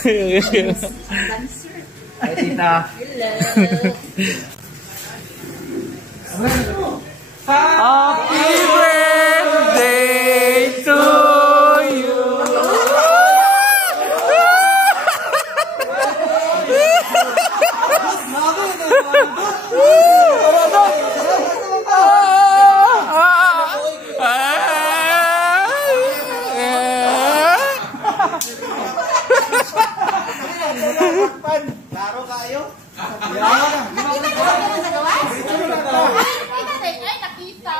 Dancer. Ay, tita. Hello. Happy birthday to you. Klaro kayo? Nakita ko ba sa gawas? Ay, nakita.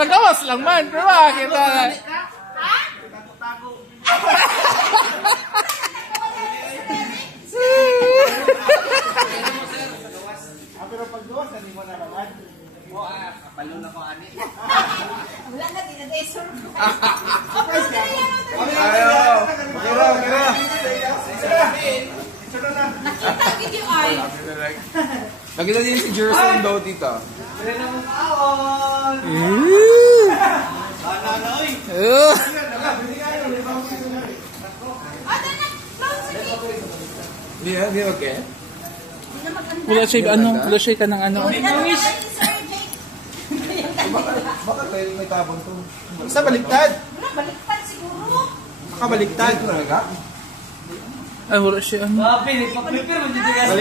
Nagawas lang man, pero makakita na. Ha? Pero pag gawas, hindi mo na naman. Kapalo na ko ani. Wala na, dinadesor. Ayaw! Nakita ang video ay. Nakita din si Jerson daw, tita. Sila na mong kaon! Nananoy! Hindi okay? Hindi na maganda. Wala siya ka ng ano. Bakit may tabang to? Isa baliktad! Wala, baliktad siguro. Makabaliktad! Ay, wala siya ano.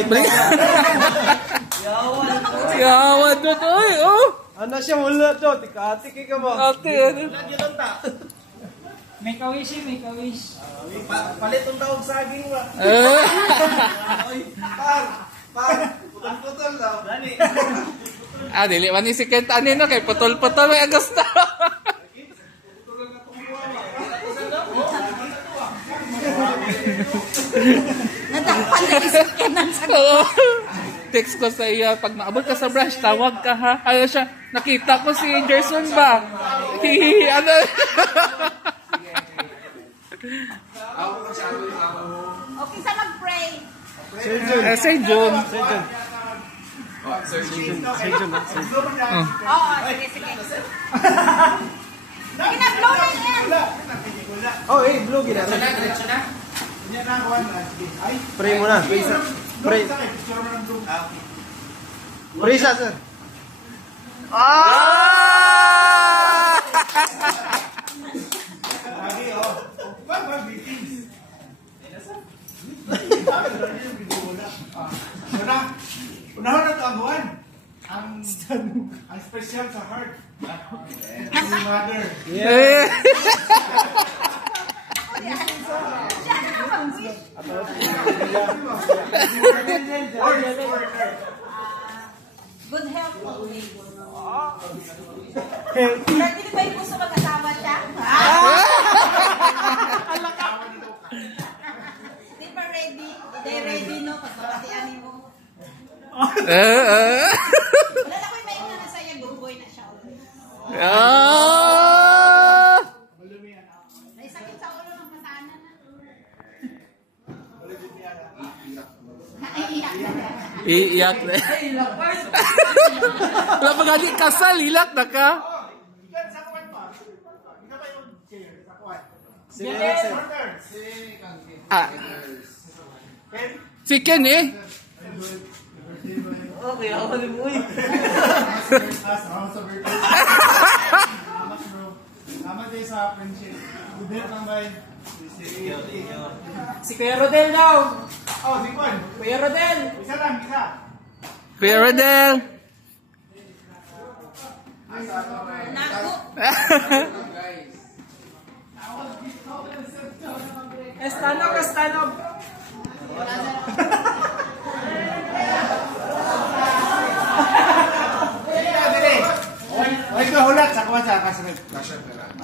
Baliktad! Yawan doon, oy, oh. Ano siya wala to? Tika-ati ka ba? Ate, ano? May kawish. Palit ang tawag saging ba? Putol-putol daw. Dani. Dili man ni si Kent ano kay putol-putol may Agosto. Nadakpan na isip ka ng sagot. Text ko sa iya, pag maabot ka sa branch, tawag ka ha. Ano siya, nakita ko si Jerson ba? Ano? Okay, sa mag-pray. Say June. Oo, sige. Sige na, blow na yan. Oh, blue gina. Diretso na. Pray mo na. Pray. Pray siya, sir. Unahon na ito ang buwan. Ang special sa heart. Si mother. Yeah. Good health. Hindi ba yung gusto mag-asawa siya? Di ba ready? Di ready, no? Pagpapatianin mo. Wala na ko yung maingnan na sa'yo. Good boy na siya. May sakit sa ulo ng patana na. Iiyak na. Iiyak na. Wala pa gani kasal, hilak na ka. Si Ken eh. Okay, ako ni Boy. Salamat kayo sa friendship. Good health lang ba? Si Kuya Rodel daw. Oh, si Juan. Kuya Rodel. Isa lang, isa. Kuya Rodel. Naku. Estanog. Ay, ka hulat sa kuwan sa kasrep.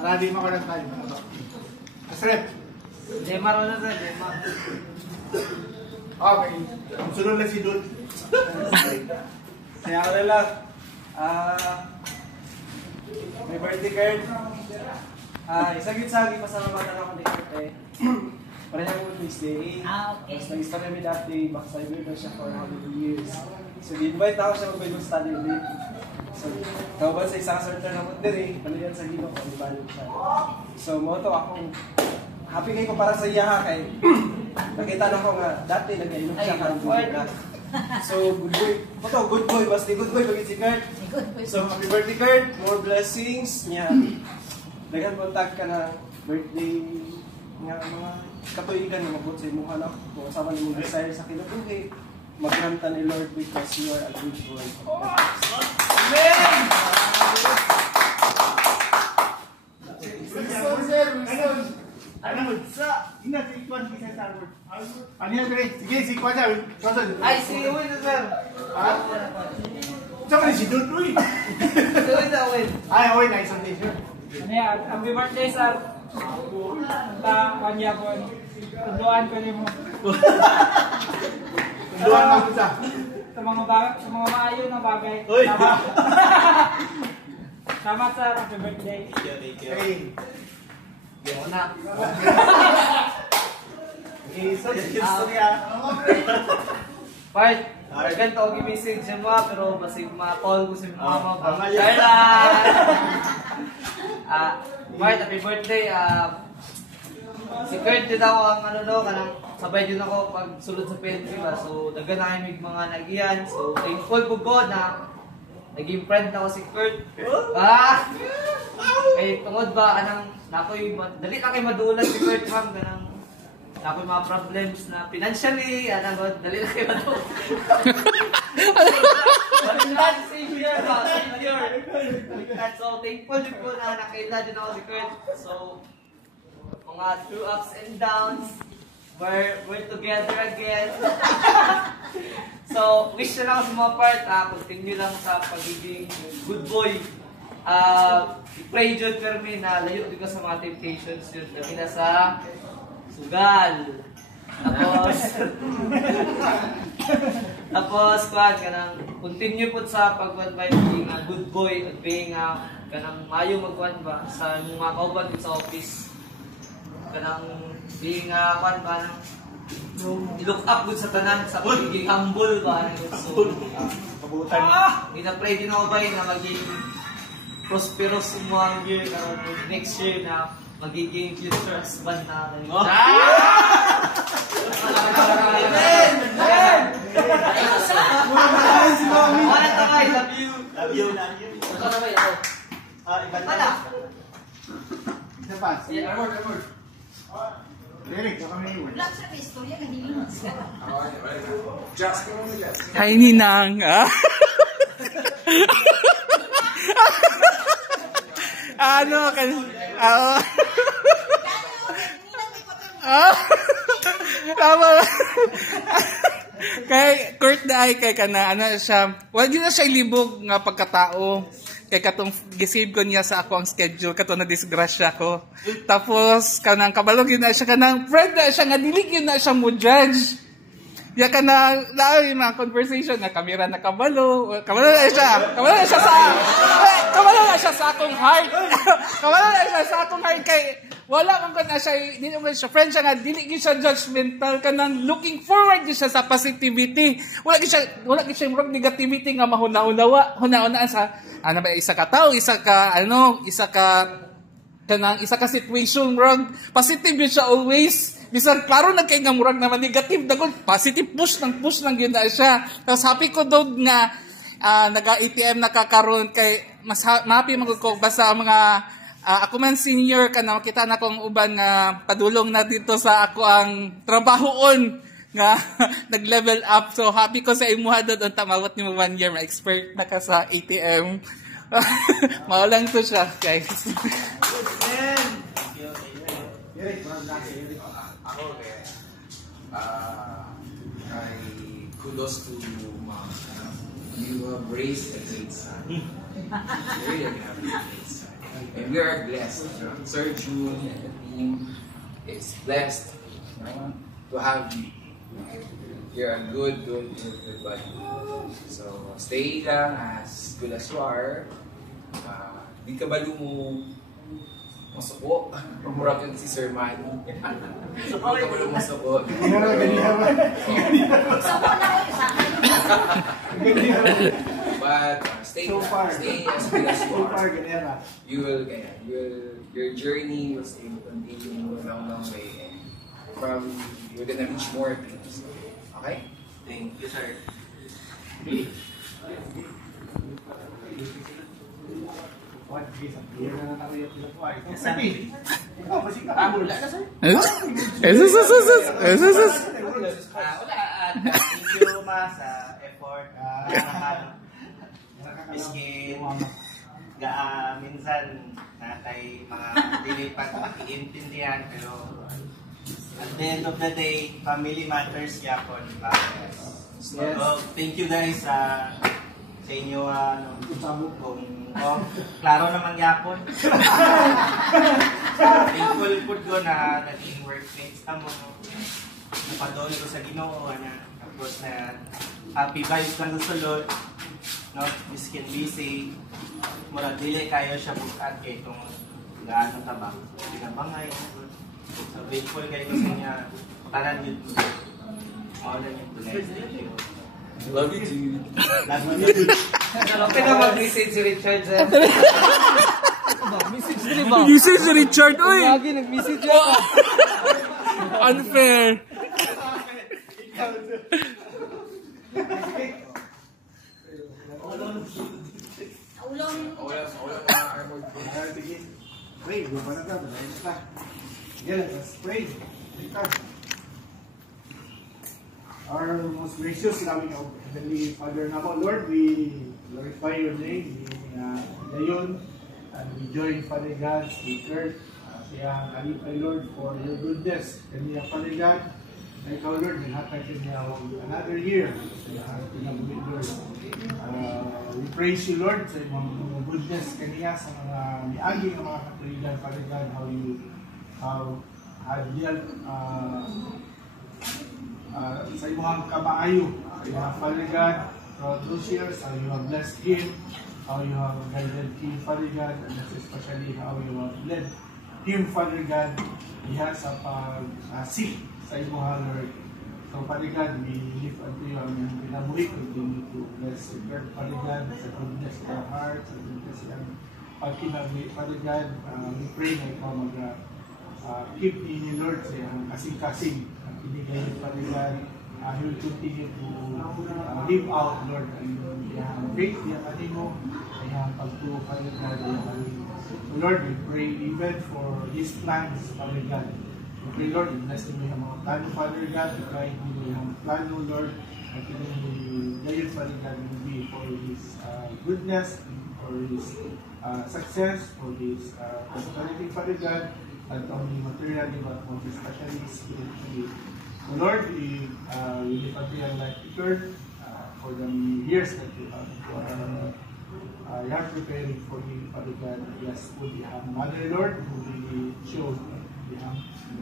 Para di makulat tayo. Kasrep. Demar na sa Demar. Okay. Ang sunod lang si Dud. Kaya ako na lang. May birthday card. Isagit-sagi pasalamatan ako ni Kurt eh. Parang yung Miss Day. Okay. Tapos nag-start kami dati, backside na siya for 100 years. So, di-invite ako siya mag-Bible study ulit. So, kauban sa isang certain naman din eh, palihan sa Ginoo ko, ibalik siya. So, mo to akong happy kayo ko para sa iya ha kay nakita na ko nga dati nag-inom siya karong buhay. So good boy basta good boy pag si Kurt. So happy birthday Kurt, more blessings niya. Dagan kontak ka na birthday nga mga katuigan nga mabot sa imong anak. Kung sama ni mong desire sa kinabuhi, magranta ni Lord because you are a good boy. Amen! Ano sa ingat si Kwan kasi sa word. Ano yan dire? Sige si Kwan sa. Ay, si Uy na sir. Sa man si Dudoy. Si Uy na Uy. Ay, oy, nice on this. Ano yan? Happy birthday, sir. Kanya ko. Tunduan ko niyo mo. Tunduan mo sa. Sa mga maayo na bagay. Uy. Salamat, sir. Happy birthday. Hey. Una. Part, ganito ako i-message siya mo, pero basig ma-call ko si mama ba? Part, happy birthday. Si Kurt din ako ang ano daw, kanang sabay din ako pag sulod sa pantry ba. So, dagan na kami mga nag-iyan. So, thankful po God na naging friend ako si Kurt. Eh, tungod ba, dali na kayo madulas si Kurt, ma'am, ganang, nako'y mga problems na financially, dali na kayo madulas. But Savior ba, Savior. So, thankful din po na nakaila din ako si Kurt. So, mga through ups and downs, we're together again. So, wish na lang sa mga part, continue lang sa pagiging good boy. Pray John Carmen na layo din ka sa mga temptations yun. Kami na sa sugal. Tapos, continue po sa being a good boy at being kanang mayo magkuhan ba sa mga kauban sa office. Kanang being look up good sa tanan sa pagiging humble ba. So, ina-pray din ako ba na maging prosperous umang year next year na magiging future husband na Amen! Amen! Wala tamay, love you! Love you! Wala tamay ako. Wala! Isa pa. Armor. Derek, saka may iwan. Wala sa istorya ng hiling. Hi, Ninang. Ano kan? Tama. Kay Kurt na kay kana ano siya. Wala gyud na siya libog nga pagkatao. Kay katong gisave ko niya sa ako ang schedule kato na disgrasya ko. Tapos kanang kabalog yun na siya kanang friend na siya nga dili yun na siya mo judge. Ya kana lain mga conversation na kamera na kabalo na siya sa akong heart. Kabalo na siya sa akong heart kay wala man ko na siya dili man siya friend siya nga dili gyud siya judgmental kanang looking forward gyud siya sa positivity. Wala gyud siya murag negativity nga mahuna-unawa sa ano ba isa ka tao, isa ka situation murag positive yun siya always. Bisan klaro nagkay nga murag naman negative dagon positive push lang yun na siya. Tapos happy ko daw nga naga-ATM nakakaroon kay mas happy magud ko basta ang mga ako man senior kana makita na kong uban nga padulong na dito sa ako ang trabahoon nga nag-level up. So happy ko sa imuha doon tamawat ni mo 1 year ma-expert na ka sa ATM. Maulang to siya guys. I kudos to mom. You have raised a great son. Really have a great son. And we are blessed. Sir June and the team is blessed to have you. You're a good buddy. So stay lang as good as you are. Di ka balo mo masuko. Murag yun si Sir Manny. Di ka balo masuko. Sabo na ko sa akin. But stay So far. stay as good as you So far, are. ganera. Your journey will stay continue a long way, and you're gonna reach more things. Okay? Thank you, sir. What? Sige, na nakayat nila po. Sabi. Ikaw, kasi ka. Wala na, sir. Thank you, ma, sa effort. Miskin, minsan natay mga dili pa iintindihan, pero at the end of the day, family matters yapon. So, thank you guys sa inyo kung klaro naman yapon. Thankful po ko na naging workmates na mo. Napadol ko sa Ginoo na tapos na happy vibes lang sa sulod. No, miskin busy. Murag dili kayo siya bukat kay kung gaano ka ba. Pinabangay. So grateful kayo sa niya. Tanan yun. All na yun. Love you too. Okay na mag-message si Richard, sir. Message si Richard, oy! Lagi nag-message ako. Unfair. Ulong. Sige. Pray, lupa na ka. Malayin ka. Sige, let's pray. Our most gracious, loving Heavenly Father naman, Lord, we glorify your name. Ngayon, and we join Father God, Speaker, siya kalipay, Lord, for your goodness. Kaniya, Father God, na ikaw, Lord, naghatag kaniya another year. Siya pinag-uwi, Lord. We praise you, Lord, sa mga goodness kaniya, sa mga miagi ng mga kataligan, Father God, how sa imong kamaayo, sa imong Father God, throughout those years, how you have blessed him, how you have guided him, Father God, and especially how you have led him, Father God, diha sa pag-seek sa imong Lord. So, Father God, we lift unto you ang pinabuhi, continue to bless the God, Father God, sa goodness of our heart, sa goodness ng pagkinabuhi, Father God, we pray na ikaw keep ni Lord sa iyang kasing-kasing ang pinigay ni Father God. He will continue to live out, Lord, ang iyang faith, iyang animo, iyang pagtuo, Father God. So, Lord, we pray even for these plans, Father God. We pray, Lord, bless mo yung mga plano, Father God. We pray mo yung plano, Lord, at yung Father God, will be for His goodness, for His success, for His prosperity, Father God, not only materially, but most especially spiritually. So, Lord, we lift up your life record for the years that you are preparing for Him, Father God. Yes, would you have Mother, Lord, who really showed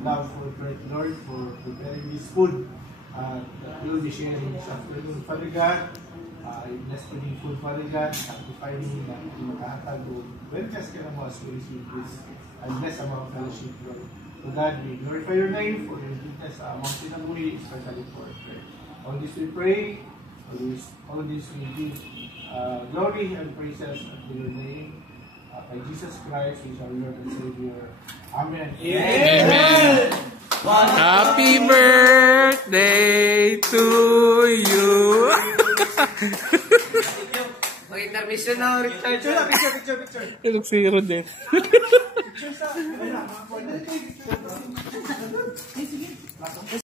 love for great Lord for preparing this food that we will be sharing this afternoon, Father God. Bless for the food, Father God, sanctify me na makahatag o webcast ka na mo as we receive this. And bless our fellowship, Lord. So God, we glorify your name for your goodness among sinabuhi, especially for prayer. All this we pray, all this we give glory and praises unto your name. By Jesus Christ, who is our Lord and Savior. Amen. Amen. Happy birthday to you. Mag-intermission na, Richard. Picture. Ilog si Rod eh. Picture sa...